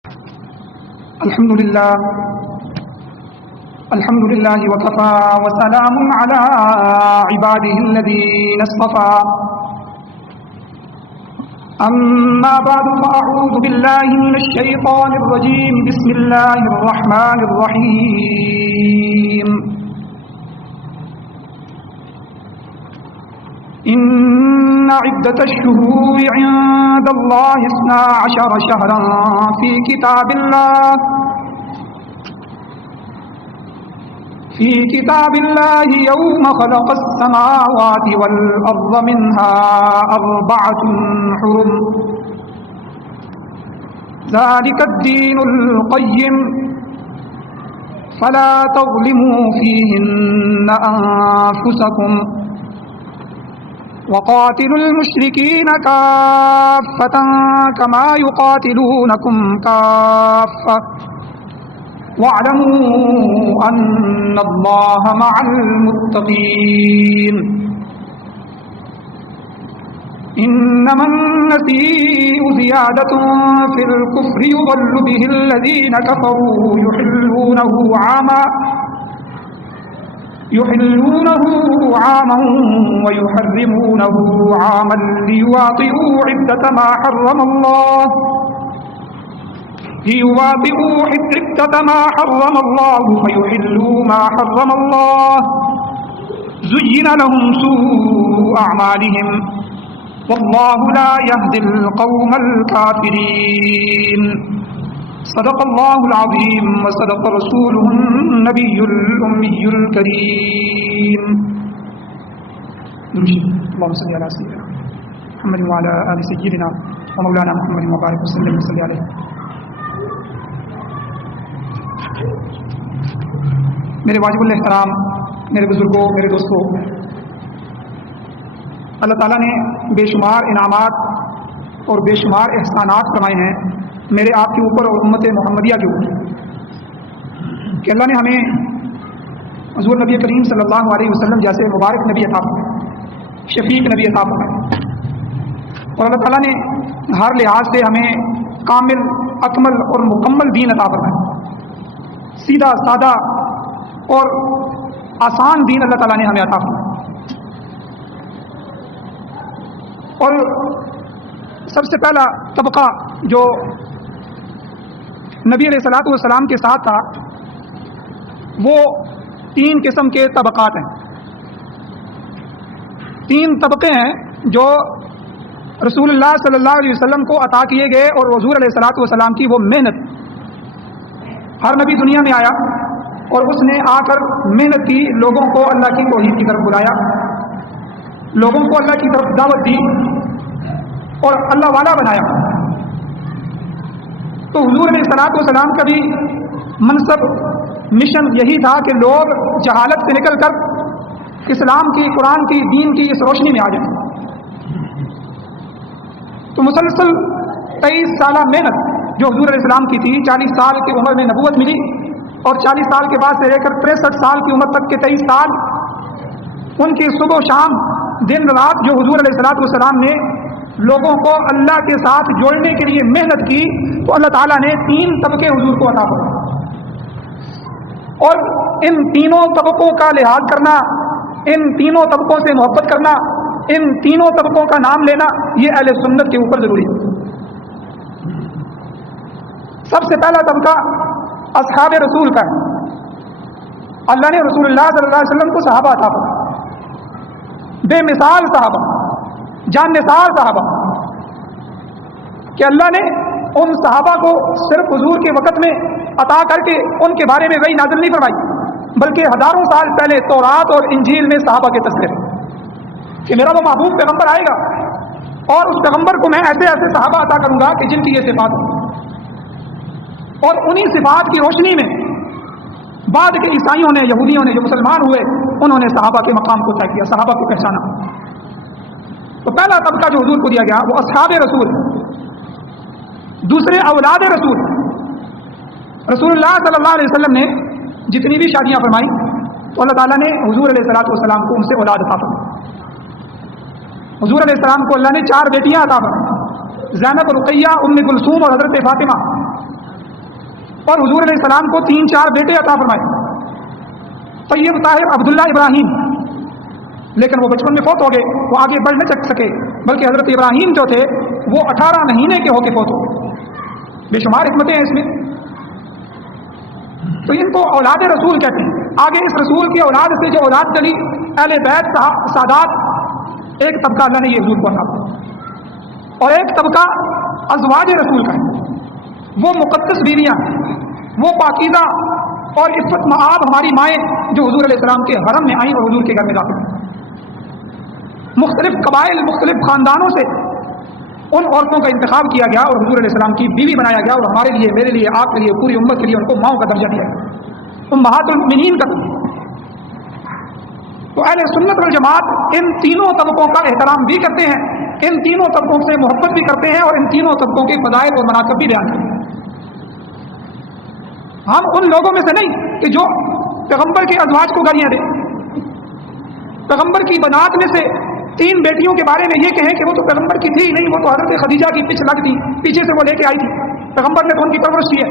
الحمد لله وكفى وسلام على عباده الذين اصطفى أما بعد فأعوذ بالله من الشيطان الرجيم بسم الله الرحمن الرحيم إن عدة الشهور عند الله 12 شهرا في كتاب الله يوم خلق السماوات والأرض منها 4 حرم ذلك الدين القيم فلا تظلموا فيهن أنفسكم وقاتلوا المشركين كافة كما يقاتلونكم كافة واعلموا أن الله مع المتقين إنما النسيء زيادة في الكفر يضل به الذين كفروا يحلونه عاما ويحرمونه عاما ليواطئوا عدة ما حرم الله فيحلوا ما حرم الله زين لهم سوء أعمالهم والله لا يهدي القوم الكافرين صدق الله العظيم وصدق رسوله النبي الأمي الكريم اللهم صل على سيدنا محمد وعلى آل سيدنا ومولانا محمد وبارك وسلم وصل عليه. میرے واجب الاحترام، میرے بزرگوں، میرے دوستوں، اللہ تعالیٰ نے بے شمار انعامات اور بے شمار احسانات فرمائے ہیں میرے آپ کے اوپر اور امت محمدیہ کے اوپر کہ اللہ نے ہمیں حضور نبی کریم صلی اللہ علیہ وسلم جیسے مبارک نبی عطا فرمائے، شفیق نبی عطا فرمائے، اور اللہ تعالیٰ نے ہر لحاظ سے ہمیں کامل اکمل اور مکمل دین عطا فرمائے، سیدھا سادہ اور آسان دین اللہ تعالیٰ نے ہمیں عطا فرمایا. اور سب سے پہلا طبقہ جو نبی علیہ الصلوۃ والسلام کے ساتھ تھا وہ 3 قسم کے طبقات ہیں، 3 طبقے ہیں جو رسول اللہ صلی اللہ علیہ وسلم کو عطا کیے گئے، اور حضور علیہ الصلوۃ والسلام کی وہ محنت. ہر نبی دنیا میں آیا اور اس نے آ کر محنت کی، لوگوں کو اللہ کی توحید کی طرف بلایا، لوگوں کو اللہ کی طرف دعوت دی اور اللہ والا بنایا. تو حضور علیہ الصلوۃ والسلام کا بھی منصب مشن یہی تھا کہ لوگ جہالت سے نکل کر اسلام کی، قرآن کی، دین کی اس روشنی میں آ جائیں. تو مسلسل 23 سالہ محنت جو حضور علیہ السلام کی تھی، 40 سال کی عمر میں نبوت ملی، اور 40 سال کے بعد سے لے کر 63 سال کی عمر تک کے 23 سال ان کی صبح و شام، دن رات جو حضور علیہ الصلوۃ والسلام نے لوگوں کو اللہ کے ساتھ جوڑنے کے لیے محنت کی، تو اللہ تعالیٰ نے 3 طبقے حضور کو عطا فرمائے. اور ان تینوں طبقوں کا لحاظ کرنا، ان تینوں طبقوں سے محبت کرنا، ان تینوں طبقوں کا نام لینا، یہ اہل سنت کے اوپر ضروری ہے. سب سے پہلا طبقہ اصحاب رسول کا ہے. اللہ نے رسول اللہ صلی اللہ علیہ وسلم کو صحابہ عطا فرمائے، بے مثال صحابہ، جان نثار صحابہ، کہ اللہ نے ان صحابہ کو صرف حضور کے وقت میں عطا کر کے ان کے بارے میں وحی نازل نہیں فرمائی، بلکہ ہزاروں سال پہلے تورات اور انجیل میں صحابہ کے تذکرے کہ میرا وہ محبوب پیغمبر آئے گا اور اس پیغمبر کو میں ایسے ایسے صحابہ عطا کروں گا کہ جن کی یہ صفات ہوں. اور انہی صفات کی روشنی میں بعد کے عیسائیوں نے، یہودیوں نے جو مسلمان ہوئے، انہوں نے صحابہ کے مقام کو طے کیا، صحابہ کو پہچانا. تو پہلا طبقہ جو حضور کو دیا گیا وہ اصحاب رسول، دوسرے اولاد رسول. رسول اللہ صلی اللہ علیہ وسلم نے جتنی بھی شادیاں فرمائی تو اللہ تعالیٰ نے حضور علیہ الصلوۃ والسلام کو ان سے اولاد عطا فرمائی. حضور علیہ السلام کو اللہ نے 4 بیٹیاں عطا فرمائیں، زینب، رقیہ، ام کلثوم اور حضرت فاطمہ. اور حضور علیہ السلام کو 3-4 بیٹے عطا فرمائے، طیب، طاہر، عبداللہ، ابراہیم، لیکن وہ بچپن میں فوت ہو گئے، وہ آگے بڑھ نہ سکے، بلکہ حضرت ابراہیم جو تھے وہ 18 مہینے کے ہو کے فوت ہو گئے۔ بے شمار حکمتیں ہیں اس میں، تو ان کو اولاد رسول کہتے ہیں۔ آگے اس رسول کی اولاد سے جو اولاد چلی، اہل بیت سادات، ایک طبقہ اللہ نے یہ حضور کو عطا فرمایا، اور ایک طبقہ ازواج رسول کا ہے، وہ مقدس بیویاں، وہ پاکیزہ اور عفت مآب ہماری مائیں جو حضور علیہ السلام کے حرم میں آئیں اور حضور کے گھر میں داخل ہوئیں۔ مختلف قبائل، مختلف خاندانوں سے ان عورتوں کا انتخاب کیا گیا اور حضور علیہ السلام کی بیوی بنایا گیا، اور ہمارے لیے، میرے لیے، آپ کے لیے، پوری امت کے لیے ان کو ماؤں کا درجہ دیا گیا، امہات المؤمنین کا۔ تو اہل سنت والجماعت ان تینوں طبقوں کا احترام بھی کرتے ہیں، ان تینوں طبقوں سے محبت بھی کرتے ہیں، اور ان تینوں طبقوں کے فضائل اور مناقب بھی بیان کرتے ہیں۔ ہم ان لوگوں میں سے نہیں کہ جو پیغمبر کے ازواج کو گالیاں دیں، پیغمبر کی بنات میں سے 3 بیٹیوں کے بارے میں یہ کہیں کہ وہ تو پیغمبر کی تھی نہیں، وہ تو حضرت خدیجہ کی پچھ لگ تھی، پیچھے سے وہ لے کے آئی تھی، پیغمبر نے تو ان کی پرورش کی ہے۔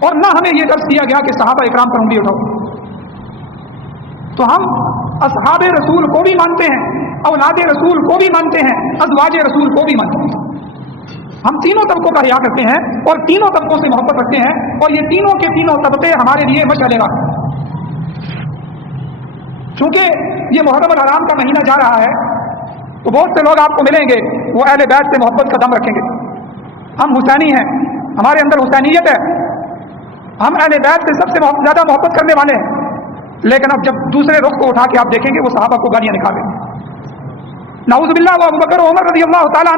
اور نہ ہمیں یہ درس دیا گیا کہ صحابہ اکرام پر انگلی اٹھاؤ۔ تو ہم اصحاب رسول کو بھی مانتے ہیں، اولاد رسول کو بھی مانتے ہیں، ازواج رسول کو بھی مانتے ہیں۔ ہم تینوں طبقوں کا حیا کرتے ہیں اور تینوں طبقوں سے محبت رکھتے ہیں، اور یہ تینوں کے تینوں طبقے ہمارے لیے مشعل راہ ہیں۔ چونکہ یہ محرم الحرام کا مہینہ جا رہا ہے، تو بہت سے لوگ آپ کو ملیں گے وہ اہل بیت سے محبت کا دم رکھیں گے۔ ہم حسینی ہیں، ہمارے اندر حسینیت ہے، ہم اہل بیت سے سب سے زیادہ محبت کرنے والے ہیں، لیکن اب جب دوسرے رخ کو اٹھا کے آپ دیکھیں گے وہ صحابہ کو گالیاں نکالیں گے۔ نعوذ باللہ، وہ ابوبکر و عمر رضی اللہ تعالیٰ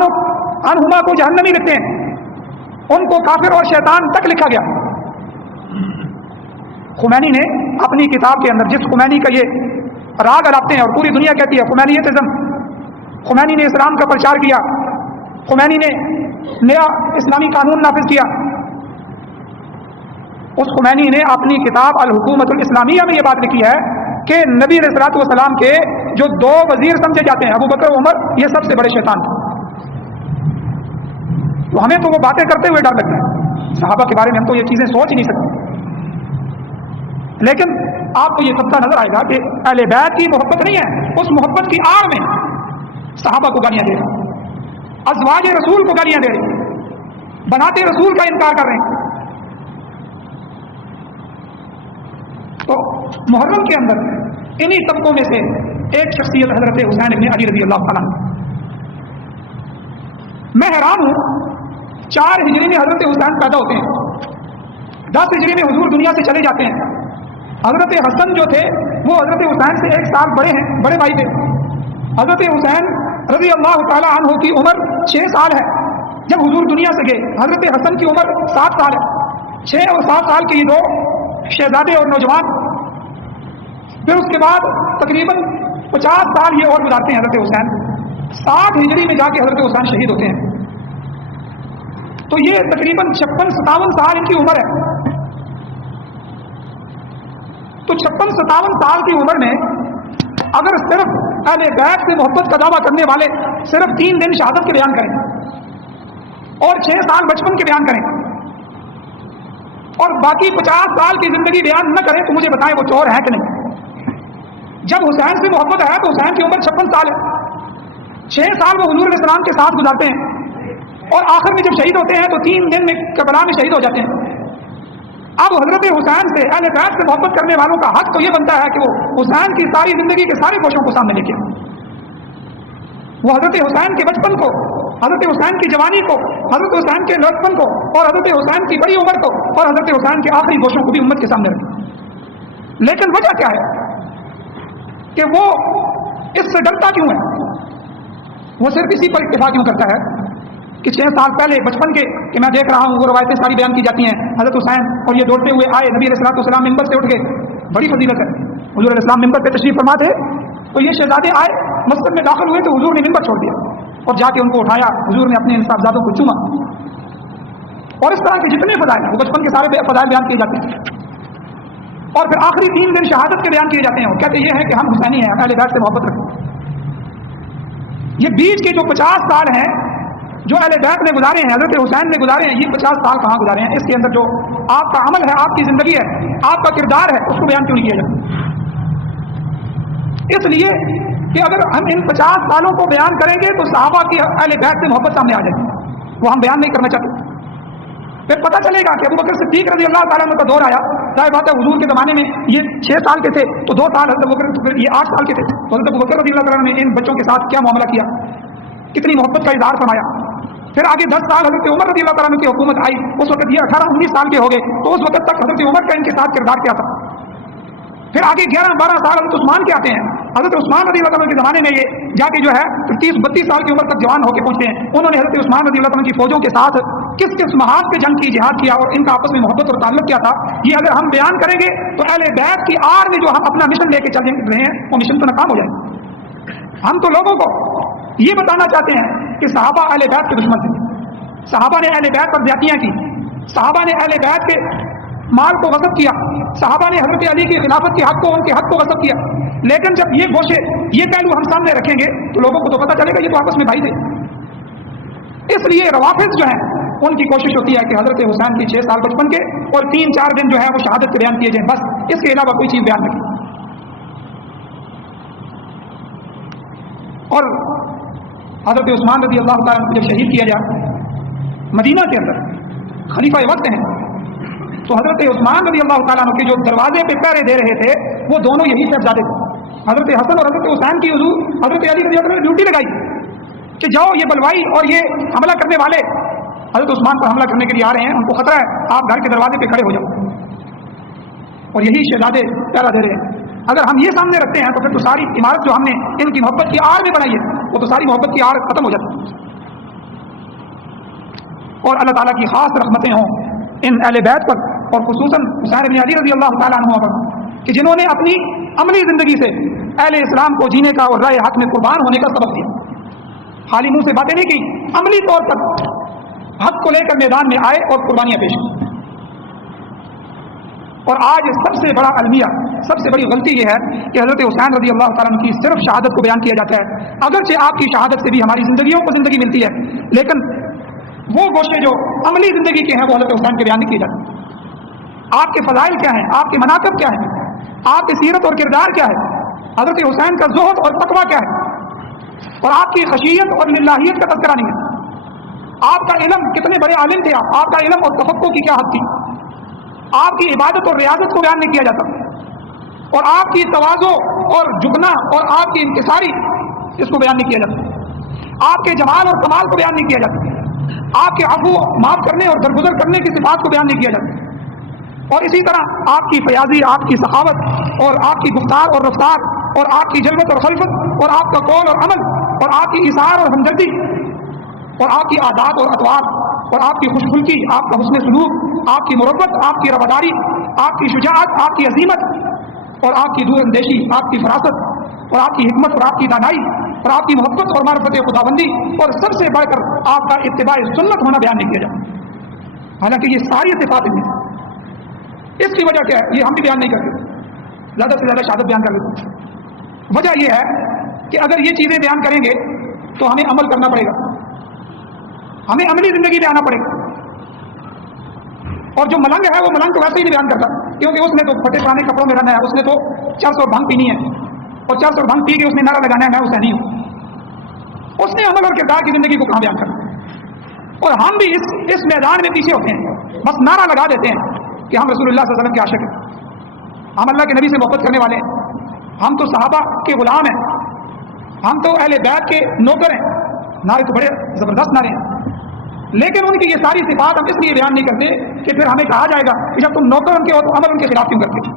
عنہما کو جہنمی لکھتے ہیں، ان کو کافر اور شیطان تک لکھا گیا۔ خمینی نے اپنی کتاب کے اندر، جس خمینی کا یہ راگ اڑاتے ہیں اور پوری دنیا کہتی ہے خمینیتزم، خمینی نے اسلام کا پرچار کیا، خمینی نے نیا اسلامی قانون نافذ کیا۔ اس خمینی نے اپنی کتاب الحکومت الاسلامیہ میں یہ بات لکھی ہے کہ نبی علیہ الصلوۃ والسلام کے جو 2 وزیر سمجھے جاتے ہیں، ابو بکر و عمر، یہ سب سے بڑے شیطان تھے۔ تو ہمیں تو وہ باتیں کرتے ہوئے ڈر لگتا ہے، صحابہ کے بارے میں ہم تو یہ چیزیں سوچ ہی نہیں سکتے، لیکن آپ کو یہ سب نظر آئے گا کہ اہل بیت کی محبت نہیں ہے، اس محبت کی آڑ میں صحابہ کو گالیاں دے رہے، ازواج رسول کو گالیاں دے رہے، بناتے رسول کا انکار کر رہے ہیں۔ تو محرم کے اندر انہی طبقوں میں سے ایک شخصیت حضرت حسین بن علی رضی اللہ تعالیٰ۔ میں حیران ہوں، 4 ہجری میں حضرت حسین پیدا ہوتے ہیں، 10 ہجری میں حضور دنیا سے چلے جاتے ہیں۔ حضرت حسن جو تھے وہ حضرت حسین سے 1 سال بڑے ہیں، بڑے بھائی تھے۔ حضرت حسین رضی اللہ تعالیٰ عنہ کی عمر 6 سال ہے جب حضور دنیا سے گئے، حضرت حسن کی عمر 7 سال ہے۔ 6 اور 7 سال کے یہ 2 شہزادے اور نوجوان، پھر اس کے بعد تقریباً 50 سال یہ اور گزارتے ہیں حضرت حسین، 60 ہجری میں جا کے حضرت حسین شہید ہوتے ہیں۔ تو یہ تقریباً 56-57 سال ان کی عمر ہے۔ تو 56-57 سال کی عمر میں اگر صرف اہل بیت سے محبت کا دعویٰ کرنے والے صرف 3 دن شہادت کے بیان کریں اور 6 سال بچپن کے بیان کریں اور باقی 50 سال کی زندگی بیان نہ کریں، تو مجھے بتائیں وہ چور ہے کہ نہیں؟ جب حسین سے محبت ہے تو حسین کی عمر 56 سال ہے، 6 سال وہ حضور علیہ السلام کے ساتھ گزارتے ہیں، اور آخر میں جب شہید ہوتے ہیں تو 3 دن میں کربلا میں شہید ہو جاتے ہیں۔ اب حضرت حسین سے اہل بیت سے محبت کرنے والوں کا حق تو یہ بنتا ہے کہ وہ حسین کی ساری زندگی کے سارے گوشوں کو سامنے لے کے، وہ حضرت حسین کے بچپن کو، حضرت حسین کی جوانی کو، حضرت حسین کے لڑکپن کو، اور حضرت حسین کی بڑی عمر کو، اور حضرت حسین کے آخری گوشوں کو بھی امت کے سامنے رکھیں۔ لیکن وجہ کیا ہے کہ وہ اس سے ڈرتا کیوں ہے؟ وہ صرف اسی پر اکتفا کیوں کرتا ہے کہ 6 سال پہلے بچپن کے، کہ میں دیکھ رہا ہوں وہ روایتیں ساری بیان کی جاتی ہیں، حضرت حسین اور یہ دوڑتے ہوئے آئے، نبی علیہ الصلوۃ والسلام منبر سے اٹھ گئے، بڑی فضیلت ہے، حضور علیہ السلام منبر پہ تشریف فرما تھے، تو یہ شہزادے آئے، مسجد میں داخل ہوئے تو حضور نے منبر چھوڑ دیا اور جا کے ان کو اٹھایا، حضور نے اپنے صاحبزادوں کو چوما، اور اس طرح کے جتنے فضائل ہیں وہ بچپن کے سارے فضائل بیان کیے جاتے ہیں، اور پھر آخری 3 دن شہادت کے بیان کیے جاتے ہیں، اور کہتے یہ ہے کہ ہم حسینی ہیں، اہل بیت سے محبت رکھتے ہیں۔ یہ بیچ کے جو 50 سال ہیں جو اہل بیت نے گزارے ہیں، حضرت حسین نے گزارے ہیں، یہ 50 سال کہاں گزارے ہیں؟ اس کے اندر جو آپ کا عمل ہے، آپ کی زندگی ہے، آپ کا کردار ہے، اس کو بیان کیوں نہیں کیا جاتا؟ اس لیے کہ اگر ہم ان 50 سالوں کو بیان کریں گے تو صحابہ کی اہل بیت سے محبت سامنے آ جائے گی، وہ ہم بیان نہیں کرنا چاہتے۔ پھر پتہ چلے گا کہ ابو بکر صدیق رضی اللہ تعالیٰ عنہ کا دور آیا، ظاہر بات ہے حضور کے زمانے میں یہ 6 سال کے تھے تو 2 سال حضرت ابوبکر یہ 8 سال کے تھے، تو حضرت ابوبکر رضی اللہ تعالیٰ نے ان بچوں کے ساتھ کیا معاملہ کیا، کتنی محبت کا اظہار فرمایا۔ پھر آگے 10 سال حضرت عمر رضی اللہ تعالیٰ عنہ کی حکومت آئی، اس وقت یہ 18-19 سال کے ہو گئے، تو اس وقت تک حضرت عمر کا ان کے ساتھ کردار کیا تھا۔ پھر آگے 11-12 سال حضرت عثمان کے آتے ہیں، حضرت عثمان رضی اللہ تعالیٰ کے زمانے میں یہ جا کے جو ہے 30-32 سال کی عمر تک جوان ہو کے پہنچتے ہیں، انہوں نے حضرت عثمان رضی اللہ تعالیٰ کی فوجوں کے ساتھ کس کس محاذ پہ جنگ کی، جہاد کیا، اور ان کا آپس میں محبت اور تعلق کیا تھا، یہ اگر ہم بیان کریں گے تو اہل بیت کی آڑ میں جو ہم اپنا مشن لے کے چل رہے ہیں وہ مشن تو ناکام ہو جائے گا۔ ہم تو لوگوں کو یہ بتانا چاہتے ہیں کہ صحابہ اہل بیت کے دشمن تھے، صحابہ نے اہل بیت پر زیادتیاں کی، صحابہ نے اہل بیت کے مال کو غصب کیا، صحابہ نے حضرت علی کی خلافت کے حق کو، ان کے حق کو غصب کیا، لیکن جب یہ گوشے یہ پہلو ہم سامنے رکھیں گے تو لوگوں کو تو پتہ چلے گا یہ تو آپس میں بھائی تھے۔ اس لیے روافض جو ہیں ان کی کوشش ہوتی ہے کہ حضرت حسین کی 6 سال بچپن کے اور 3-4 دن جو ہے وہ شہادت کے بیان کیے جائیں، بس اس کے علاوہ کوئی چیز بیان نہیں۔ اور حضرت عثمان رضی اللہ تعالیٰ کو جب شہید کیا گیا مدینہ کے اندر، خلیفہ وقت ہیں، تو حضرت عثمان رضی اللہ تعالیٰ کے جو دروازے پہ پہرے دے رہے تھے وہ دونوں یہی صاحبزادے تھے، حضرت حسن اور حضرت حسین کی حضور حضرت علی رضی اللہ عنہ نے ڈیوٹی لگائی کہ جاؤ یہ بلوائی اور یہ حملہ کرنے والے حضرت عثمان پر حملہ کرنے کے لیے آ رہے ہیں، ان کو خطرہ ہے، آپ گھر کے دروازے پہ کھڑے ہو جاؤ، اور یہی شہزادے پہرا دے رہے ہیں۔ اگر ہم یہ سامنے رکھتے ہیں تو پھر تو ساری عمارت جو ہم نے ان کی محبت کی آڑ میں بنائی ہے وہ تو ساری محبت کی آڑ ختم ہو جاتی ہے۔ اور اللہ تعالیٰ کی خاص رحمتیں ہوں ان اہل بیت پر، اور خصوصاً حسین بن علی رضی اللہ تعالیٰ عنہ پر، کہ جنہوں نے اپنی عملی زندگی سے اہل اسلام کو جینے کا اور رائے حق میں قربان ہونے کا سبب دیا، خالی منہ سے باتیں نہیں کی، عملی طور پر حق کو لے کر میدان میں آئے اور قربانیاں پیش کی۔ اور آج سب سے بڑا المیہ، سب سے بڑی غلطی یہ ہے کہ حضرت حسین رضی اللہ تعالیٰ عنہ کی صرف شہادت کو بیان کیا جاتا ہے، اگرچہ آپ کی شہادت سے بھی ہماری زندگیوں کو زندگی ملتی ہے، لیکن وہ گوشے جو عملی زندگی کے ہیں وہ حضرت حسین کے بیان نہیں کیے جاتے۔ آپ کے فضائل کیا ہیں، آپ کے مناقب کیا ہیں، آپ کی سیرت اور کردار کیا ہے، حضرت حسین کا زہد اور تقویٰ کیا ہے، اور آپ کی خشیت اور للہیت کا تذکرہ نہیں ہے۔ آپ کا علم، کتنے بڑے عالم تھے آپ کا علم اور تفقہ کی کیا حد تھی، آپ کی عبادت اور ریاضت کو بیان نہیں کیا جاتا، اور آپ کی تواضع اور جھکنا اور آپ کی انکساری اس کو بیان نہیں کیا جاتا، آپ کے جمال اور کمال کو بیان نہیں کیا جاتا، آپ کے عفو معاف کرنے اور درگزر کرنے کی صفات کو بیان نہیں کیا جاتا، اور اسی طرح آپ کی فیاضی، آپ کی سخاوت اور آپ کی گفتار اور رفتار اور آپ کی جلوت اور خلفت اور آپ کا قول اور عمل اور آپ کی اظہار اور ہمدردی اور آپ کی عادات اور اطوار اور آپ کی خوش خلقی، آپ کا حسن سلوک، آپ کی مربت، آپ کی رواداری، آپ کی شجاعت، آپ کی عظیمت اور آپ کی دور اندیشی، آپ کی فراست اور آپ کی حکمت اور آپ کی دانائی اور آپ کی محبت اور معرفت خداوندی، اور سب سے بڑھ کر آپ کا اتباع سنت ہونا بیان نہیں کیا جاتا، حالانکہ یہ ساری صفات ہیں۔ اس کی وجہ کیا ہے؟ یہ ہم بھی بیان نہیں کرتے، زیادہ سے زیادہ شہادت بیان کر لیتے ہیں۔ وجہ یہ ہے کہ اگر یہ چیزیں بیان کریں گے تو ہمیں عمل کرنا پڑے گا، ہمیں عملی زندگی میں آنا پڑے گا، اور جو ملنگ ہے وہ ملنگ کو ویسے ہی نہیں بیان کرتا، کیونکہ اس نے تو پھٹے پرانے کپڑوں میں رہنا ہے، اس نے تو چرس اور بھنگ پینی ہے، اور چرس اور بھنگ پی کے اس نے نعرہ لگانا ہے میں اسے نہیں ہوں، اس نے عمل اور کردار کی زندگی کو کہاں بیان کرنا۔ اور ہم بھی اس میدان میں پیچھے ہوتے ہیں، بس نعرہ لگا دیتے ہیں کہ ہم رسول اللہ صلی اللہ علیہ وسلم کے عاشق ہیں، ہم اللہ کے نبی سے محبت کرنے والے ہیں، ہم تو صحابہ کے غلام ہیں، ہم تو اہل بیت کے نوکر ہیں، نعرے تو بڑے زبردست نعرے ہیں، لیکن ان کی یہ ساری صفات ہم اس لیے بیان نہیں کرتے کہ پھر ہمیں کہا جائے گا کہ جب تم نوکر ان کے ہو تو عمل ان کے خلاف کیوں کرتے،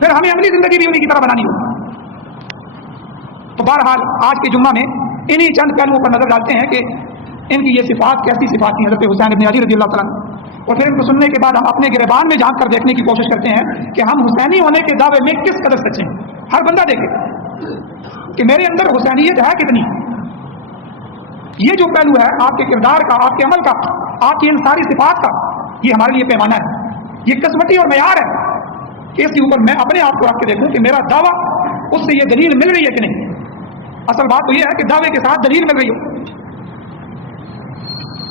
پھر ہمیں اپنی زندگی بھی انہیں کی طرح بنانی ہوگی۔ تو بہرحال آج کے جمعہ میں انہی چند پہلوؤں پر نظر ڈالتے ہیں کہ ان کی یہ صفات کیسی صفات ہیں حضرت حسین بن علی رضی اللہ تعالیٰ عنہ، اور پھر ان کو سننے کے بعد ہم اپنے گریبان میں جھانک کر دیکھنے کی کوشش کرتے ہیں کہ ہم حسینی ہونے کے دعوے میں کس قدر سچے ہیں۔ ہر بندہ دیکھے کہ میرے اندر حسینیت ہے کتنی۔ یہ جو پہلو ہے آپ کے کردار کا، آپ کے عمل کا، آپ کی ان ساری صفات کا، یہ ہمارے لیے پیمانہ ہے، یہ قسمتی اور معیار ہے کہ اس کے اوپر میں اپنے آپ کو رکھ کے دیکھوں کہ میرا دعویٰ اس سے یہ دلیل مل رہی ہے کہ نہیں۔ اصل بات تو یہ ہے کہ دعوے کے ساتھ دلیل مل رہی ہو۔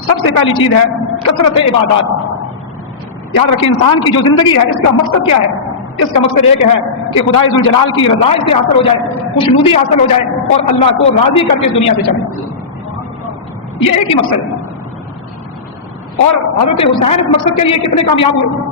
سب سے پہلی چیز ہے کثرت عبادات. یاد رکھیں انسان کی جو زندگی ہے اس کا مقصد کیا ہے؟ اس کا مقصد ایک ہے کہ خدائے ذوالجلال کی رضا اس سے حاصل ہو جائے, خوشنودی حاصل ہو جائے اور اللہ کو راضی کر کے اس دنیا سے چلے. یہ ایک ہی مقصد ہے. اور حضرت حسین اس مقصد کے لیے کتنے کامیاب ہوئے.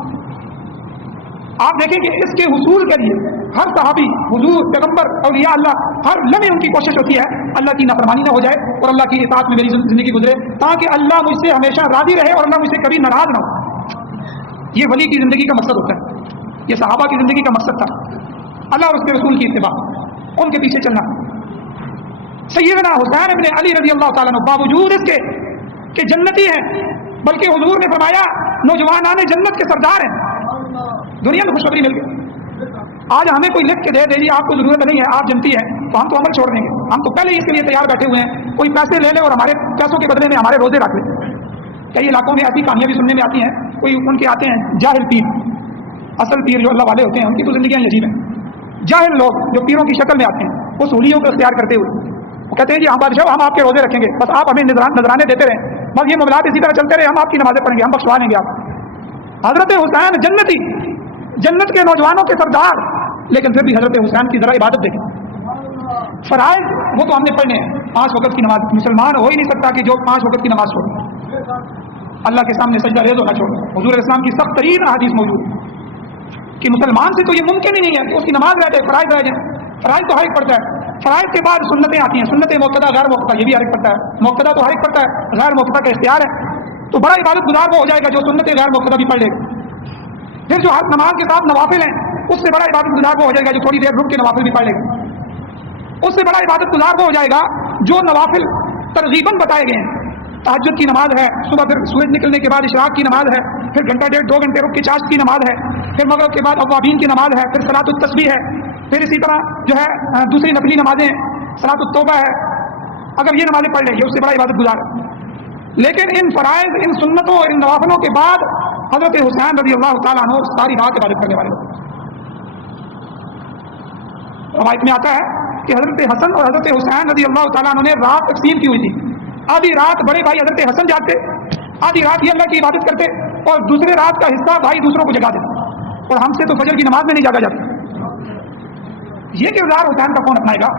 آپ دیکھیں کہ اس کے حصول کے لیے ہر صحابی, حضور, پیغمبر, اولیاء اللہ, ہر لمحے ان کی کوشش ہوتی ہے اللہ کی نافرمانی نہ ہو جائے اور اللہ کی اطاعت میں میری زندگی گزرے تاکہ اللہ مجھ سے ہمیشہ راضی رہے اور اللہ مجھ سے کبھی ناراض نہ ہو. یہ ولی کی زندگی کا مقصد ہوتا ہے. یہ صحابہ کی زندگی کا مقصد تھا, اللہ اور اس کے رسول کی اتباع, ان کے پیچھے چلنا. سیدنا حسین ابن علی رضی اللہ تعالیٰ عنہ باوجود اس کے کہ جنتی ہیں, بلکہ حضور نے فرمایا نوجوانان جنت کے سردار ہیں, دنیا میں خوشخبری مل گئی. آج ہمیں کوئی لکھ کے دے جی آپ کو ضرورت نہیں ہے, آپ جنتی ہیں, تو ہم تو عمل چھوڑ دیں گے. ہم تو پہلے ہی اس کے لیے تیار بیٹھے ہوئے ہیں, کوئی پیسے لے لے اور ہمارے پیسوں کے بدلے میں ہمارے روزے رکھ لے. کئی علاقوں میں ایسی کہانیاں بھی سننے میں آتی ہیں, کوئی ان کے آتے ہیں جاہل پیر, اصل پیر جو اللہ والے ہوتے ہیں ان کی تو زندگیاں عجیب ہیں. جاہل لوگ جو پیروں کی شکل میں آتے ہیں وہ سہولیوں کو اختیار کرتے ہوئے وہ کہتے ہیں جی ہم بادشاہ ہم آپ کے روزے رکھیں گے, بس آپ ہمیں نذرانے دیتے رہیں, بس یہ معاملات اسی طرح چلتے رہے, ہم آپ کی نمازیں پڑھیں گے, ہم بخشوا دیں گے آپ. حضرت حسین جنتی, جنت کے نوجوانوں کے سردار, لیکن پھر بھی حضرت حسین کی ذرا عبادت دیکھیں. فرائض وہ تو ہم نے پڑھنے ہیں, 5 وقت کی نماز. مسلمان ہو ہی نہیں سکتا کہ جو 5 وقت کی نماز چھوڑے, اللہ کے سامنے سجدہ ریز ہونا چھوڑے. حضور اسلام کی سخت ترین احادیث موجود ہے کہ مسلمان سے تو یہ ممکن ہی نہیں ہے کہ اس کی نماز رہ جائے, فرائض رہ جائیں. فرائض تو ہر ایک پڑتا ہے, فرائض کے بعد سنتیں آتی ہیں, سنت موقدہ غیر موقدہ یہ بھی ہر ایک پڑتا ہے, موقدہ تو ہر ایک پڑتا ہے, غیر موقدہ کا اختیار ہے. تو بڑا عبادت گزار وہ ہو جائے گا جو سنت غیر موقدہ بھی پڑھ لے گا. پھر جو ہر نماز کے ساتھ نوافل ہیں اس سے بڑا عبادت گزار وہ ہو جائے گا جو تھوڑی دیر رک کے نوافل بھی پڑھ لے گا. اس سے بڑا عبادت گزار وہ ہو جائے گا جو نوافل ترغیباً بتائے گئے ہیں. تہجد کی نماز ہے, صبح پھر سورج نکلنے کے بعد اشراق کی نماز ہے, پھر گھنٹہ ڈیڑھ 2 گھنٹے رک کے چاشت کی نماز ہے, پھر مغرب کے بعد اوابین کی نماز ہے, پھر صلاۃ التسبیح ہے, پھر اسی طرح جو ہے دوسری نفلی نمازیں صلاۃ التوبہ ہے. اگر یہ نمازیں پڑھ لیں گے اس سے بڑا عبادت گزار ہے. لیکن ان فرائض, ان سنتوں اور ان نوافلوں کے بعد حضرت حسین رضی اللہ تعالیٰ عنہ ساری رات عبادت کرنے والے ہوتے ہیں. روایت میں آتا ہے کہ حضرت حسن اور حضرت حسین رضی اللہ تعالیٰ عنہ نے رات تقسیم کی ہوئی تھی. آدھی رات بڑے بھائی حضرت حسن جاگتے, آدھی رات یہ اللہ کی عبادت کرتے اور دوسرے رات کا حصہ بھائی دوسروں کو جگا دیتے. اور ہم سے تو فجر کی نماز میں نہیں جاگا جاتا. یہ کردار حسین کا کون اپنائے گا؟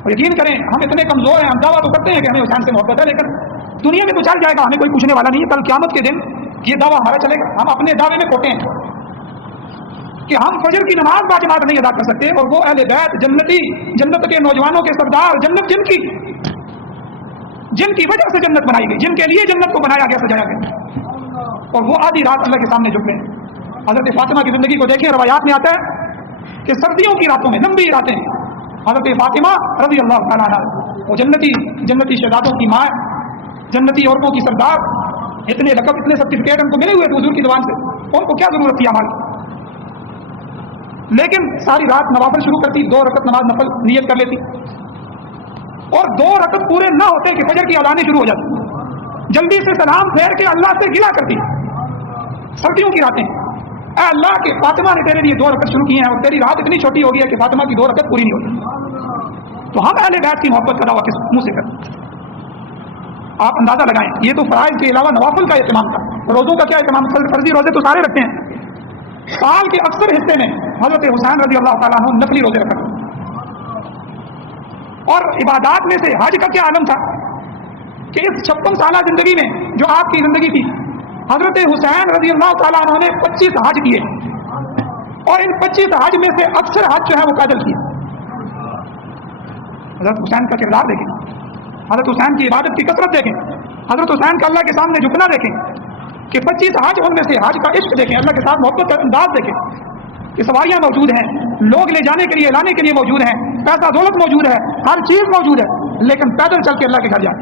اور یقین کریں ہم اتنے کمزور ہیں, ہم دعویٰ تو کرتے ہیں کہ ہمیں حسین سے محبت ہے, لیکن دنیا میں تو چل جائے گا, ہمیں کوئی پوچھنے والا نہیں ہے. کل قیامت کے دن یہ دعویٰ ہمارا چلے گا. ہم اپنے دعوے میں کھوٹے ہیں کہ ہم فجر کی نماز باجماعت نہیں ادا کر سکتے, اور وہ اہل بیت جنتی, جنت کے نوجوانوں کے سردار, جنت جن کی وجہ سے جنت بنائی گئی, جن کے لیے جنت کو بنایا گیا, سجایا گیا, اور وہ آدھی رات اللہ کے سامنے جھک گئے. حضرت فاطمہ کی زندگی کو دیکھیں, روایات میں آتا ہے کہ سردیوں کی راتوں میں, لمبی راتیں, حضرت فاطمہ رضی اللہ تعالیٰ عنہ وہ جنتی شہزادوں کی ماں, جنتی عورتوں کی سردار, اتنے لقب, اتنے سرٹیفکیٹ ان کو ملے ہوئے تھے حضور کی زبان سے, ان کو کیا ضرورت تھی عمل. لیکن ساری رات نوافل شروع کرتی, 2 رکعت نماز نفل نیت کر لیتی, اور 2 رکعت پورے نہ ہوتے کہ فجر کی اذانیں شروع ہو جاتی, جلدی سے سلام پھیر کے اللہ سے گلا کرتی. سردیوں کی راتیں, اے اللہ کہ فاطمہ نے تیرے لیے 2 رکعت شروع کی ہیں اور تیری رات اتنی چھوٹی ہو گئی ہے کہ فاطمہ کی 2 رکعت پوری نہیں ہوتی. تو ہم اہل بیت کی محبت کا دعویٰ کس منہ سے کرتے؟ آپ اندازہ لگائیں. یہ تو فرائض کے علاوہ نوافل کا اہتمام تھا. روزوں کا کیا اہتمام؟ فرضی روزے تو سارے رکھتے ہیں. سال کے اکثر حصے میں حضرت حسین رضی اللہ تعالیٰ عنہ نفلی روزے رکھتے ہیں. اور عبادات میں سے حج کا کیا عالم تھا کہ اس 56 سالہ زندگی میں جو آپ کی زندگی تھی, حضرت حسین رضی اللہ تعالیٰ عنہ نے 25 حج کیے, اور ان 25 حج میں سے اکثر حج جو ہے وہ پیدل کیے. حضرت حسین کا کردار دیکھیں, حضرت حسین کی عبادت کی کثرت دیکھیں, حضرت حسین کا اللہ کے سامنے جھکنا دیکھیں کہ 25 حج ان میں سے حج کا عشق دیکھیں, اللہ کے ساتھ محبت کا انداز دیکھیں کہ سواریاں موجود ہیں, لوگ لے جانے کے لیے لانے کے لیے موجود ہیں, پیسہ دولت موجود ہے, ہر چیز موجود ہے, لیکن پیدل چل کے اللہ کے گھر جائیں.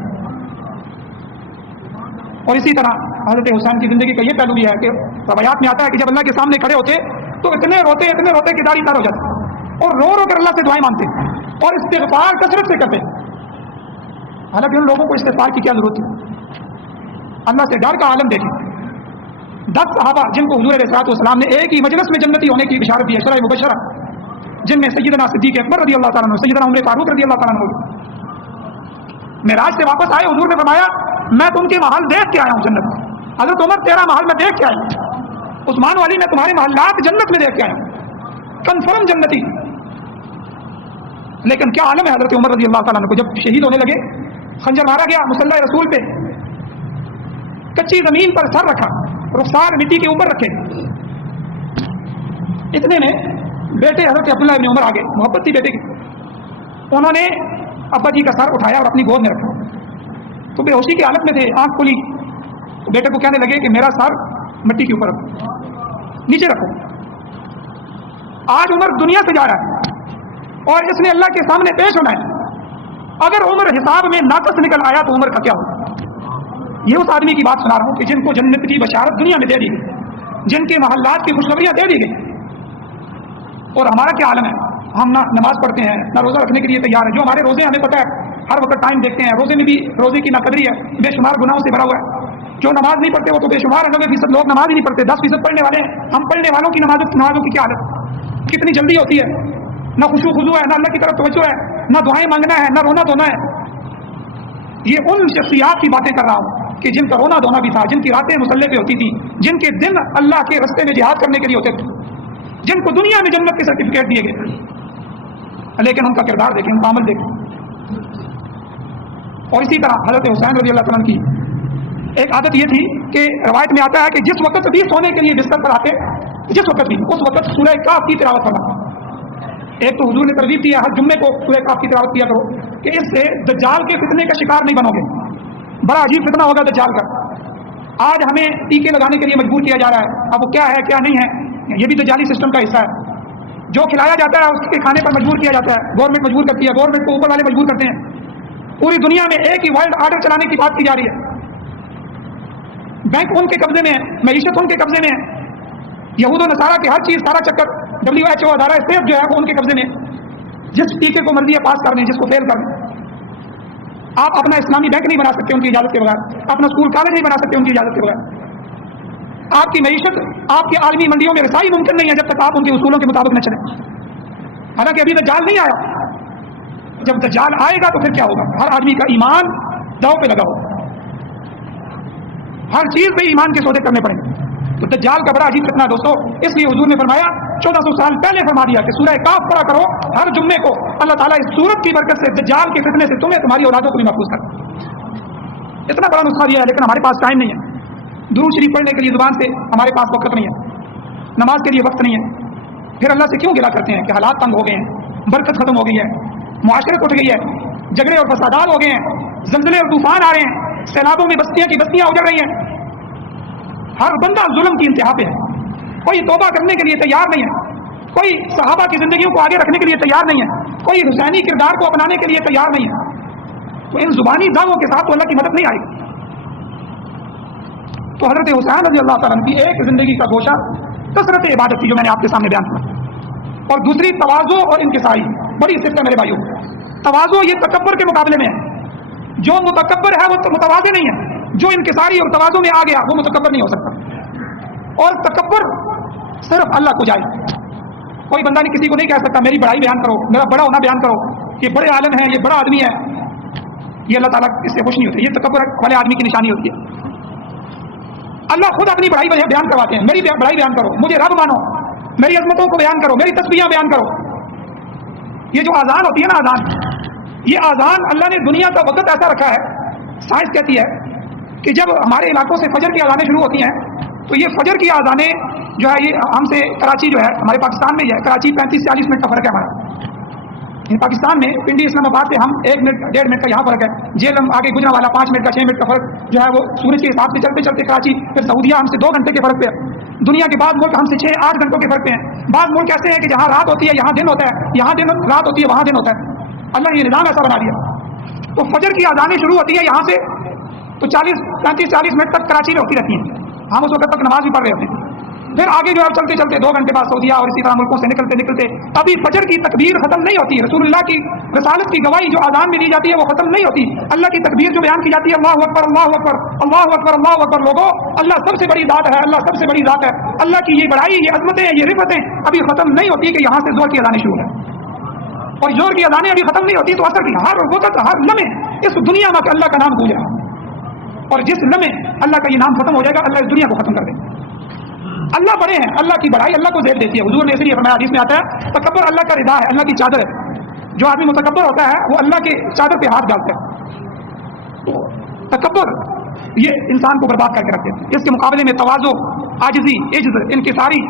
اور اسی طرح حضرت حسین کی زندگی کا یہ پہلو بھی ہے کہ روایات میں آتا ہے کہ جب اللہ کے سامنے کھڑے ہوتے تو اتنے روتے کہ داڑھی تار ہو جاتی, اور رو کر اللہ سے دعائیں مانگتے اور استغفار کثرت سے کرتے. حالانکہ ان لوگوں کو استغفار کی کیا ضرورت ہے؟ اللہ سے ڈر کا عالم دیکھیں. 10 صحابہ جن کو حضور علیہ السلام نے ایک ہی مجلس میں جنتی ہونے کی بشارت دی ہے, شرح مبشرہ, جن میں سیدنا صدیق اکبر رضی اللہ تعالیٰ عنہ, سیدنا عمر فاروق رضی اللہ تعالیٰ عنہ معراج سے واپس آئے. حضور نے فرمایا میں تم کے محل دیکھ کے آیا ہوں جنت میں. حضرت عمر تیرا محل میں دیکھ کے آیا ہوں. عثمان والی میں تمہارے محلات جنت میں دیکھ کے آیا ہوں, کنفرم جنتی. لیکن کیا عالم ہے حضرت عمر رضی اللہ تعالیٰ عنہ کو, جب شہید ہونے لگے, خنجر مارا گیا مصلی رسول پہ, کچی زمین پر سر رکھا, رخسار مٹی کے اوپر رکھے. اتنے میں بیٹے حضرت عبداللہ ابن عمر آگے, محبت تھی بیٹے کی, انہوں نے ابا جی کا سر اٹھایا اور اپنی گود میں رکھا. تو بے ہوشی کی حالت میں تھے, آنکھ کھلی, تو بیٹے کو کہنے لگے کہ میرا سر مٹی کے اوپر رکھو, نیچے رکھو. آج عمر دنیا سے جا رہا ہے اور اس نے اللہ کے سامنے پیش ہونا ہے. اگر عمر حساب میں ناقص نکل آیا تو عمر کا کیا ہوگا؟ یہ اس آدمی کی بات سنا رہا ہوں کہ جن کو جنت کی بشارت دنیا میں دے دی گئی, جن کے محلات کی خوشخبریاں دے دی گئی, اور ہمارا کیا عالم ہے. ہم نہ نماز پڑھتے ہیں نہ روزہ رکھنے کے لیے تیار ہیں. جو ہمارے روزے ہمیں پتہ ہے, ہر وقت ٹائم دیکھتے ہیں, روزے میں بھی روزے کی ناقدری ہے, بے شمار گناہوں سے بھرا ہوا ہے. جو نماز نہیں پڑھتے وہ تو بے شمار 90% لوگ نماز ہی نہیں پڑھتے, 10% پڑھنے والے ہیں. ہم پڑھنے والوں کی نمازوں کی کیا حالت, کتنی جلدی ہوتی ہے, نہ خشوع خضوع ہے, نہ اللہ کی طرف توجہ ہے, نہ دعائیں مانگنا ہے, نہ رونا دھونا ہے. یہ ان شخصیات کی باتیں کر رہا ہوں کہ جن کا رونا دھونا بھی تھا, جن کی راتیں مصلے پہ ہوتی تھی, جن کے دن اللہ کے رستے میں جہاد کرنے کے لیے ہوتے تھے, جن کو دنیا میں جنت کے سرٹیفکیٹ دیے گئے, لیکن ان کا کردار دیکھیں, ان کا عمل دیکھیں. اور اسی طرح حضرت حسین رضی اللہ تعالیٰ کی ایک عادت یہ تھی کہ روایت میں آتا ہے کہ جس وقت بھی سونے کے لیے بستر پر آتے, جس وقت بھی, اس وقت سورہ کاف کی تلاوت کرنا. ایک تو حضور نے ترغیب دیا ہر جمعے کو سورہ کاف کی تلاوت کیا کرو کہ اس سے دجال کے فتنے کا شکار نہیں بنو گے. بڑا عجیب فتنہ ہوگا دجال کا. آج ہمیں ٹیکے لگانے کے لیے مجبور کیا جا رہا ہے, اب وہ کیا ہے کیا نہیں ہے, یہ بھی دجالی سسٹم کا حصہ ہے. جو کھلایا جاتا ہے اس کے کھانے پر مجبور کیا جاتا ہے, گورنمنٹ مجبور کرتی ہے, گورنمنٹ کو اوپر والے مجبور کرتے ہیں. پوری دنیا میں ایک ہی ورلڈ آرڈر چلانے کی بات کی جا رہی ہے. بینک ان کے قبضے میں ہے, معیشت ان کے قبضے میں ہے, یہود و نصارہ کی ہر چیز, سارا چکر, WHO ادارہ صرف جو ہے وہ ان کے قبضے میں. جس ٹیکے کو مرضی ہے پاس کر دیں, جس کو فیل کر دیں. آپ اپنا اسلامی بینک نہیں بنا سکتے ان کی اجازت کے بغیر, اپنا اسکول کالج نہیں بنا سکتے ان کی اجازت کے بغیر. آپ کی معیشت, آپ کی عالمی منڈیوں میں رسائی ممکن نہیں ہے جب تک آپ ان کے اصولوں کے مطابق نہ چلیں. حالانکہ ابھی دجال نہیں آیا, جب دجال آئے گا تو پھر کیا ہوگا. ہر آدمی کا ایمان داؤ پہ لگا ہوگا, ہر چیز پہ ایمان کے سودے کرنے پڑیں گے. تو دجال کا بڑا عجیب فتنہ دوستو. اس لیے حضور نے فرمایا 1400 سال پہلے فرما دیا کہ سورہ کاف پڑھا کرو ہر جمعے کو, اللہ تعالیٰ اس سورت کی برکت سے دجال کے فتنے سے تمہیں تمہاری اولادوں کو بھی محفوظ کر. اتنا بڑا نسخہ دیا ہے, لیکن ہمارے پاس ٹائم نہیں ہے. درود شریف پڑھنے کے لیے زبان سے ہمارے پاس وقت نہیں ہے, نماز کے لیے وقت نہیں ہے. پھر اللہ سے کیوں گلا کرتے ہیں کہ حالات تنگ ہو گئے ہیں, برکت ختم ہو گئی ہے, معاشرت اٹھ گئی ہے, جھگڑے اور فسادات ہو گئے ہیں, زلزلے اور طوفان آ رہے ہیں, سیلابوں میں بستیاں کی بستیاں اجڑ رہی ہیں. ہر بندہ ظلم کی انتہا پہ ہے, کوئی توبہ کرنے کے لیے تیار نہیں ہے, کوئی صحابہ کی زندگیوں کو آگے رکھنے کے لیے تیار نہیں ہے, کوئی حسینی کردار کو اپنانے کے لیے تیار نہیں ہے. تو ان زبانی دعووں کے ساتھ تو اللہ کی مدد نہیں آئے گی. تو حضرت حسین رضی اللہ تعالیٰ کی ایک زندگی کا گوشہ کثرت عبادت تھی جو میں نے آپ کے سامنے بیان کیا, اور دوسری تواضع اور انکساری. بڑی صفت ہے میرے بھائیوں. تواضع یہ تکبر کے مقابلے میں ہے. جو متکبر ہے وہ متواضع نہیں ہے, جو انکساری اور تواضع میں آ گیا وہ متکبر نہیں ہو سکتا. اور تکبر صرف اللہ کو جائے. کوئی بندہ نہیں کسی کو نہیں کہہ سکتا میری بڑائی بیان کرو, میرا بڑا ہونا بیان کرو, یہ بڑے عالم ہیں, یہ بڑا آدمی ہے. یہ اللہ تعالیٰ اس سے خوش نہیں ہوتے. یہ تکبر والے آدمی کی نشانی ہوتی ہے. اللہ خود اپنی بڑائی بیان کرواتے ہیں, میری بڑائی بیان کرو, مجھے رب مانو, میری عظمتوں کو بیان کرو, میری تسبیحاں بیان کرو. یہ جو آذان ہوتی ہے نا, آذان, یہ آذان اللہ نے دنیا کا وقت ایسا رکھا ہے, سائنس کہتی ہے کہ جب ہمارے علاقوں سے فجر کی آذانیں شروع ہوتی ہیں تو یہ فجر کی آذانیں جو ہے یہ ہم سے کراچی جو ہے ہمارے پاکستان میں ہی ہے, کراچی 35-40 منٹ کا فرق ہے ہمارا. پاکستان میں پنڈی اسلام آباد سے ہم 1 منٹ 1.5 منٹ کا یہاں فرق ہے. جیلم آگے گجرا والا 5 منٹ کا 6 منٹ کا فرق جو ہے وہ سورج کے حساب سے چلتے چلتے کراچی, پھر سعودیہ ہم سے 2 گھنٹے کے فرق پہ ہے. دنیا کے بعض ملک ہم سے 6-8 گھنٹوں کے فرق پہ ہیں. بعض ملک ایسے ہیں کہ جہاں رات ہوتی ہے یہاں دن ہوتا ہے, یہاں دن رات ہوتی ہے وہاں دن ہوتا ہے. اللہ نے یہ نظام ایسا بنا دیا. تو فجر کی آذانیں شروع ہوتی ہے یہاں سے تو 35-40 منٹ تک کراچی میں ہوتی رہتی ہیں. ہم اس وقت تک نماز بھی پڑھ رہے ہوتے ہیں. پھر آگے جو ہے چلتے چلتے 2 گھنٹے بعد سعودیہ اور اسی طرح ملکوں سے نکلتے نکلتے ابھی فجر کی تکبیر ختم نہیں ہوتی. رسول اللہ کی رسالت کی گواہی جو آذان میں دی جاتی ہے وہ ختم نہیں ہوتی. اللہ کی تکبیر جو بیان کی جاتی ہے, اللہ اکبر اللہ اکبر اللہ اکبر اللہ اکبر. لوگوں, اللہ سب سے بڑی ذات ہے, اللہ سب سے بڑی ذات ہے. اللہ کی یہ بڑائی, یہ عظمتیں, یہ رفتیں ابھی ختم نہیں ہوتی کہ یہاں سے زور کی اذانیں شروع ہیں. اور زور کی اذانیں ابھی ختم نہیں ہوتی تو اثر کی ہر وقت ہر لمحے اس دنیا میں کہ اللہ کا نام گونج رہا ہے. اور جس لمحے اللہ کا یہ نام ختم ہو جائے گا اللہ اس دنیا کو ختم کر دے گا. اللہ بڑے ہیں, اللہ کی بڑائی اللہ کو زیب دیتی ہے. حضور نے اس لیے فرمایا, حدیث میں آتا ہے تکبر اللہ کا رضا ہے, اللہ کی چادر ہے. جو آدمی متکبر ہوتا ہے وہ اللہ کی چادر پہ ہاتھ ڈالتا ہے. تو تکبر یہ انسان کو برباد کر کے رکھتے ہیں. اس کے مقابلے میں تواضع, عاجزی, عجز, انکساری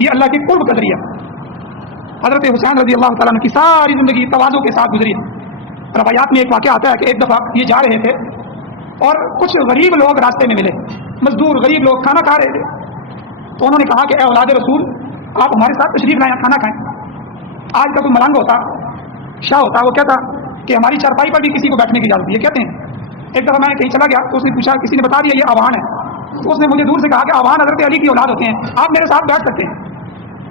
یہ اللہ کے قرب کا ذریعہ. حضرت حسین رضی اللہ تعالیٰ عنہ کی ساری زندگی تواضع کے ساتھ گزری. روایات میں ایک واقعہ آتا ہے کہ ایک دفعہ یہ جا رہے تھے اور کچھ غریب لوگ راستے میں ملے, مزدور غریب لوگ کھانا کھا رہے تھے. تو انہوں نے کہا کہ اے اولاد رسول آپ ہمارے ساتھ تشریف لائیں, کھانا کھائیں. آج کا کوئی ملنگ ہوتا, شاہ ہوتا, وہ کہتا کہ ہماری چارپائی پر بھی کسی کو بیٹھنے کی اجازت. یہ کہتے ہیں. ایک دفعہ میں کہیں چلا گیا تو اس نے پوچھا, کسی نے بتا دیا یہ آوان ہے. تو اس نے مجھے دور سے کہا کہ آوان حضرت علی کی اولاد ہوتے ہیں, آپ میرے ساتھ بیٹھ سکتے ہیں.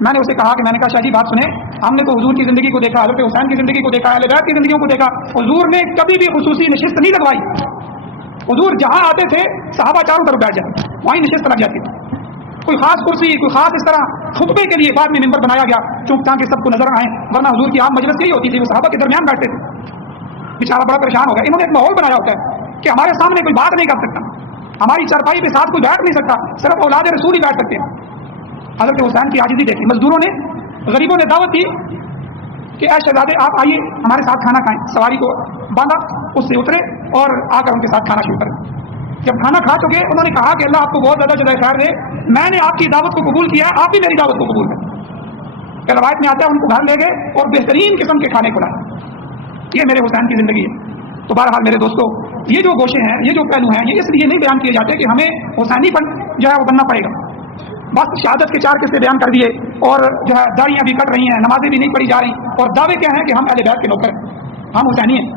میں نے اسے کہا کہ میں نے کہا شاہ جی بات سنیں, ہم نے تو حضور کی زندگی کو دیکھا, حضرت حسین کی زندگی کو دیکھا, اہل بیت کی زندگیوں کو دیکھا. حضور نے کبھی بھی خصوصی نشست نہیں لگوائی. حضور جہاں آتے تھے صحابہ چاروں طرف بیٹھ جاتے, وہیں نشست لگ جاتی. کوئی خاص کرسی, کوئی خاص اس طرح خطبے کے لیے بعد میں ممبر بنایا گیا تاکہ سب کو نظر آئے, ورنہ حضور کی عام مجلس یہی ہوتی تھی, وہ صحابہ کے درمیان بیٹھتے تھے. بیچارہ بڑا پریشان ہو گیا. انہوں نے ایک ماحول بنایا ہوتا ہے کہ ہمارے سامنے کوئی بات نہیں کر سکتا, ہماری چارپائی پہ ساتھ کوئی بیٹھ نہیں سکتا, صرف اولاد رسول ہی بیٹھ سکتے ہیں. حضرت حسین کی عاجزی دیکھی. مزدوروں نے, غریبوں نے دعوت دی کہ اے شہزادے آپ آئیے ہمارے ساتھ کھانا کھائیں. سواری کو باندھا, اس سے اترے اور آ کر ان کے ساتھ کھانا شروع کریں. جب کھانا کھا چکے انہوں نے کہا کہ اللہ آپ کو بہت زیادہ جزائے خیر دے, میں نے آپ کی دعوت کو قبول کیا, آپ بھی میری دعوت کو قبول کریں. کہ روایت میں آتا ہے ان کو گھر لے گئے اور بہترین قسم کے کھانے کو لائے. یہ میرے حسین کی زندگی ہے. تو بہرحال میرے دوستوں, یہ جو گوشے ہیں, یہ جو پہلو ہیں, یہ اس لیے نہیں بیان کیے جاتے کہ ہمیں حسینی پن جو ہے وہ بننا پڑے گا. بس شہادت کے 4 قصے بیان کر دیے اور جو ہے داڑیاں بھی کٹ رہی ہیں, نمازیں بھی نہیں پڑھی جا رہی, اور دعوے کیا ہیں کہ ہم اہل بیت کے نوکر ہیں, ہم حسینی ہیں.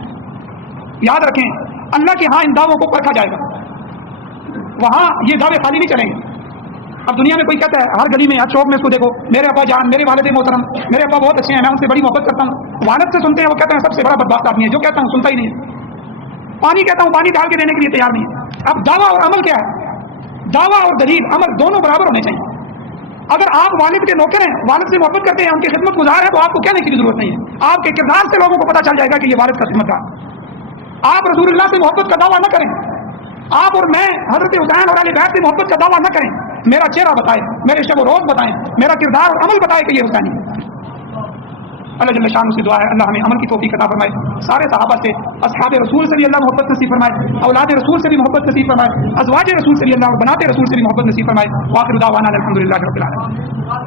یاد رکھیں اللہ کے ہاں ان دعووں کو پرکھا جائے گا, وہاں یہ دعوے خالی نہیں چلیں گے. اب دنیا میں کوئی کہتا ہے ہر گلی میں, ہر چوک میں, اس کو دیکھو میرے ابا جان, میرے والد محترم, میرے ابا بہت اچھے ہیں, میں ان سے بڑی محبت کرتا ہوں. والد سے سنتے ہیں, وہ کہتے ہیں سب سے بڑا بدبخت آدمی ہے, جو کہتا ہوں سنتا ہی نہیں ہے. پانی کہتا ہوں پانی ڈال کے دینے کے لیے تیار نہیں ہے. اب دعویٰ اور عمل کیا ہے؟ دعویٰ اور دلیل, عمل دونوں برابر ہونے چاہیے. اگر آپ والد کے نوکر ہیں, والد سے محبت کرتے ہیں, ان کی خدمت گزار ہے, تو آپ کو کہنے کی ضرورت نہیں ہے. آپ کے کردار سے لوگوں کو پتہ چل جائے گا کہ یہ والد کا خدمت گار. آپ رسول اللہ سے محبت کا دعویٰ نہ کریں. آپ اور میں حضرت حسین اور علی بیت سے محبت کا دعویٰ نہ کریں. میرا چہرہ بتائے, میرے شب و روز بتائیں, میرا کردار اور عمل بتائے کہ یہ حسینی ہے. اللہ جل شان سے دعا ہے اللہ ہمیں عمل کی توفیق عطا فرمائے. سارے صحابہ سے, اصحاب رسول سے بھی اللہ محبت نصیب فرمائے, اولاد رسول سے بھی محبت نصیب فرمائے, ازواج رسول سے بھی اللہ اور بنات رسول سے بھی محبت نصیب فرمائے. وآخر دعوانا الحمدللہ رب العالمین.